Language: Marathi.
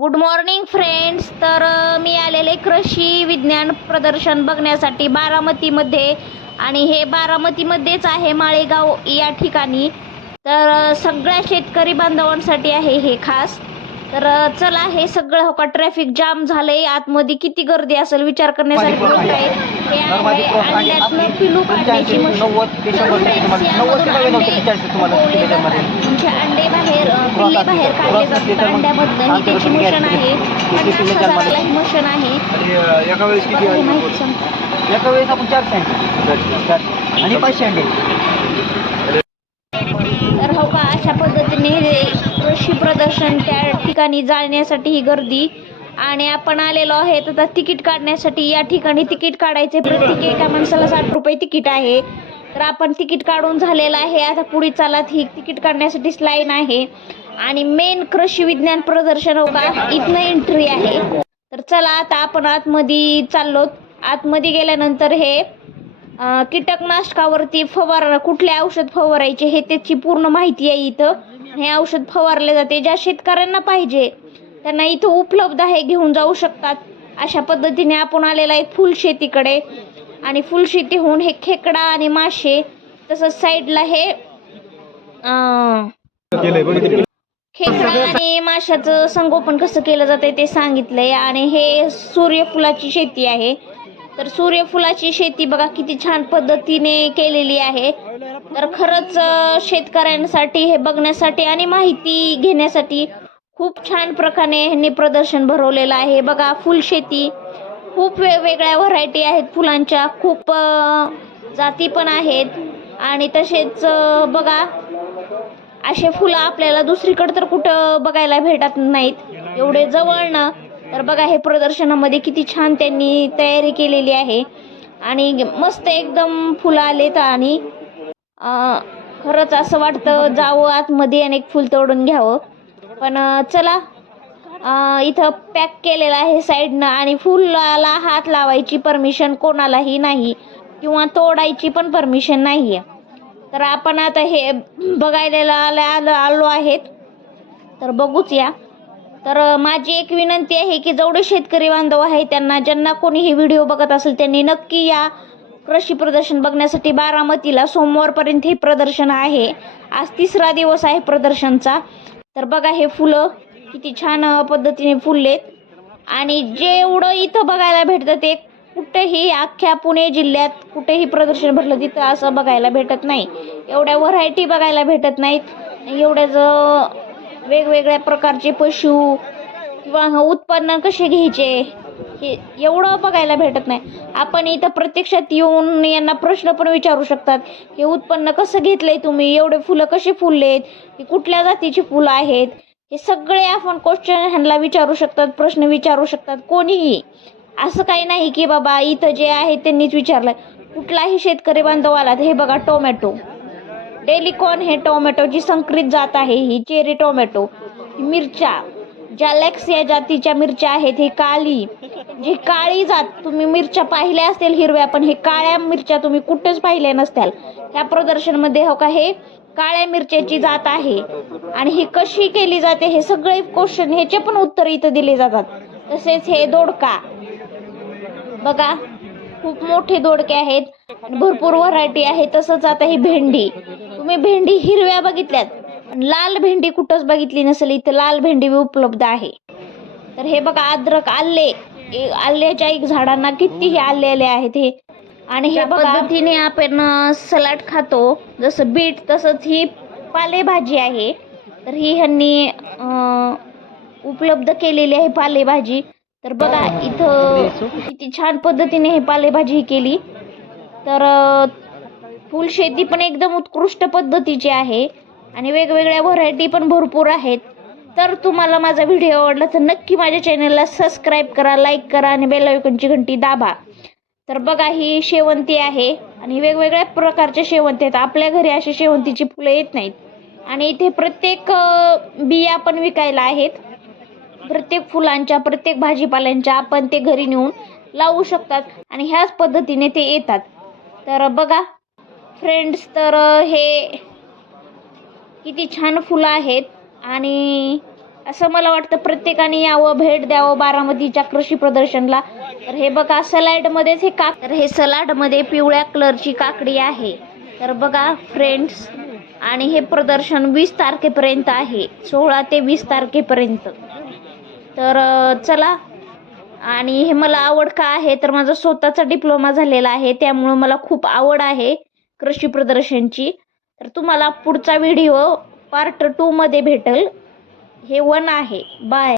गुड मॉर्निंग फ्रेंड्स तर मी आलेले कृषी विज्ञान प्रदर्शन बघण्यासाठी बारामतीमध्ये. आणि हे बारामतीमध्येच आहे माळेगाव या ठिकाणी. तर सगळ्या शेतकरी बांधवांसाठी आहे हे खास. तर चला हे सगळं हो का ट्रॅफिक जाम झालंय. आतमध्ये किती गर्दी असेल विचार करण्यासारखी गोष्ट आहे. हे आहे अंड्यातनं पिलू काढण्याची मशीन. नव्वद ते शंभर टक्के तुम्हाला नव्वद ते नव्याण्णव टक्के चाळीस तुम्हाला गोळे त्याच्यामध्ये जातात. म्हणजे अंडे बाहेर पिल्ले बाहेर काढले जातात. अंड्यामधनं ही त्याची मशीन आहे. पन्नास हजाराला ही मशीन आहे. एका वेळेस बघा माहिती सांगतो एका वेळेस आपण चारशे अंडे आणि पाचशे अंडे. तर हो का अशा पद्धतीने हे कृषी प्रदर्शन त्या ठिकाणी जाण्यासाठी ही गर्दी. आणि आपण आलेलो आहे आता तिकीट काढण्यासाठी या ठिकाणी तिकीट काढायचे. प्रत्येक एका माणसाला साठ रुपये तिकीट आहे. तर आपण तिकीट काढून झालेलं आहे. आता पुढे चालत ही तिकीट काढण्यासाठी लाईन आहे. आणि मेन कृषी विज्ञान प्रदर्शन हो इथनं एंट्री आहे. तर चला आता आपण आतमध्ये चाललो. आतमध्ये गेल्यानंतर हे कीटकनाशकावरती फवार कुठले औषध फवारायचे हे त्याची पूर्ण माहिती आहे इथं. हे औषध फवारले जाते ज्या शेतकऱ्यांना पाहिजे त्यांना इथं उपलब्ध आहे घेऊन जाऊ शकतात. अशा पद्धतीने आपण आलेला आहे फुलशेतीकडे आणि फुलशेती होऊन हे खेकडा आणि मासे तसंच साईडला हे खेकडा आणि माशाचं संगोपन कसं केलं जातंय ते सांगितलंय. आणि हे सूर्यफुलाची शेती आहे. तर सूर्यफुलाची शेती बघा किती छान पद्धतीने केलेली आहे. तर खरंच शेतकऱ्यांसाठी हे बघण्यासाठी आणि माहिती घेण्यासाठी खूप छान प्रकारे ह्यांनी प्रदर्शन भरवलेलं आहे. बघा फुलशेती खूप वेगवेगळ्या व्हरायटी आहेत फुलांच्या. खूप जाती पण आहेत. आणि तसेच बघा असे फुलं आपल्याला दुसरीकडे तर कुठं बघायला भेटत नाहीत. एवढे जवळ ना तर बघा हे प्रदर्शनामध्ये किती छान त्यांनी तयारी केलेली आहे. आणि मस्त एकदम फुलं आलेत आणि खरंच असं वाटतं जावं आतमध्ये आणि एक फुल तोडून घ्यावं. पण चला इथं पॅक केलेलं आहे साईडनं आणि फुलाला हात लावायची परमिशन कोणालाही नाही किंवा तोडायची पण परमिशन नाही आहे तर आपण आता हे बघायला आलो आलो आहेत. तर बघूच या. तर माझी एक विनंती आहे की जेवढे शेतकरी बांधव आहे त्यांना ज्यांना कोणी हे व्हिडिओ बघत असेल त्यांनी नक्की या कृषी प्रदर्शन बघण्यासाठी बारामतीला सोमवारपर्यंत हे प्रदर्शन आहे. आज तिसरा दिवस आहे प्रदर्शनचा. तर बघा हे फुलं किती छान पद्धतीने फुललेत. आणि जेवढं इथं बघायला भेटतं ते कुठेही अख्ख्या पुणे जिल्ह्यात कुठेही प्रदर्शन भरलं तिथं असं बघायला भेटत नाही. एवढ्या व्हरायटी बघायला भेटत नाहीत. एवढ्या ज वेगवेगळ्या प्रकारचे पशु किंवा उत्पन्न कसे घ्यायचे हे एवढं बघायला भेटत नाही. आपण इथं प्रत्यक्षात येऊन यांना प्रश्न पण विचारू शकतात हे उत्पन्न कसं घेतलंय तुम्ही? एवढे फुलं कसे फुललेत? हे कुठल्या जातीची फुलं आहेत? हे सगळे आपण क्वेश्चन ह्यांना विचारू शकतात प्रश्न विचारू शकतात. कोणीही? असं काही नाही की बाबा इथं जे आहे त्यांनीच विचारलं कुठलाही शेतकरी बांधव आला तर हे बघा टोमॅटो. डेलिकॉन हे टोमॅटोची संकरित जात आहे ही चेरी टोमॅटो. मिरच्या मिरच्या जॅलेक्स या जातीच्या मिरच्या आहेत ही काळी जी काळी जात तुम्ही मिरच्या पाहिल्या असतील हिरव्या पण हे काळ्या मिरच्या तुम्ही कुठेच पाहिल्या नसत्याल. ह्या प्रदर्शनमध्ये हो का हे काळ्या मिरच्याची जात आहे. आणि ही कशी केली जाते हे सगळे क्वेश्चन ह्याचे पण उत्तर इथं दिले जातात. तसेच हे दोडका. बघा. खूप मोठे दोडके आहेत. भरपूर व्हरायटी आहे. तसंच आता ही भेंडी. तुम्ही भेंडी हिरव्या बघितल्यात. लाल भेंडी कुठंच बघितली नसेल. इथं लाल भेंडी बी उपलब्ध आहे. तर हे बघा अद्रक आले. ए- आल्याच्या एक झाडांना कितीही आलेले आहेत हे. आणि हे बघा पद्धतीने आपण सलाड खातो. जसं बीट तसंच ही पालेभाजी आहे. तर ही ह्यांनी उपलब्ध केलेली आहे पालेभाजी. तर बघा इथं किती छान पद्धतीने हे पालेभाजी केली. तर फुलशेती पण एकदम उत्कृष्ट पद्धतीची आहे आणि वेगवेगळ्या व्हरायटी पण भरपूर आहेत. तर तुम्हाला माझा व्हिडिओ आवडला तर नक्की माझ्या चॅनलला सबस्क्राईब करा लाईक करा आणि बेल आयकॉनची घंटी दाबा. तर बघा ही शेवंती आहे आणि वेगवेगळ्या प्रकारच्या शेवंती आहेत. आपल्या घरी अशी शेवंतीची फुलं येत नाहीत. आणि इथे प्रत्येक बिया पण विकायला आहेत. प्रत्येक फुलांच्या प्रत्येक भाजीपाल्यांच्या आपण ते घरी नेऊन लावू शकतात आणि ह्याच पद्धतीने ते येतात. तर बघा फ्रेंड्स तर हे किती छान फुलं आहेत आणि असं मला वाटतं प्रत्येकाने यावं भेट द्यावं बारामतीच्या कृषी प्रदर्शनला. तर हे बघा सलाडमध्येच हे काक तर हे सलाडमध्ये पिवळ्या कलरची काकडी आहे. तर बघा फ्रेंड्स आणि हे प्रदर्शन वीस तारखेपर्यंत आहे सोळा ते वीस तारखेपर्यंत. तर चला. आणि हे मला आवड का आहे? तर माझा स्वतःचा डिप्लोमा झालेला आहे. त्यामुळं मला खूप आवड आहे कृषी प्रदर्शनची. तर तुम्हाला पुढचा व्हिडिओ पार्ट टूमध्ये भेटेल. हे वन आहे. बाय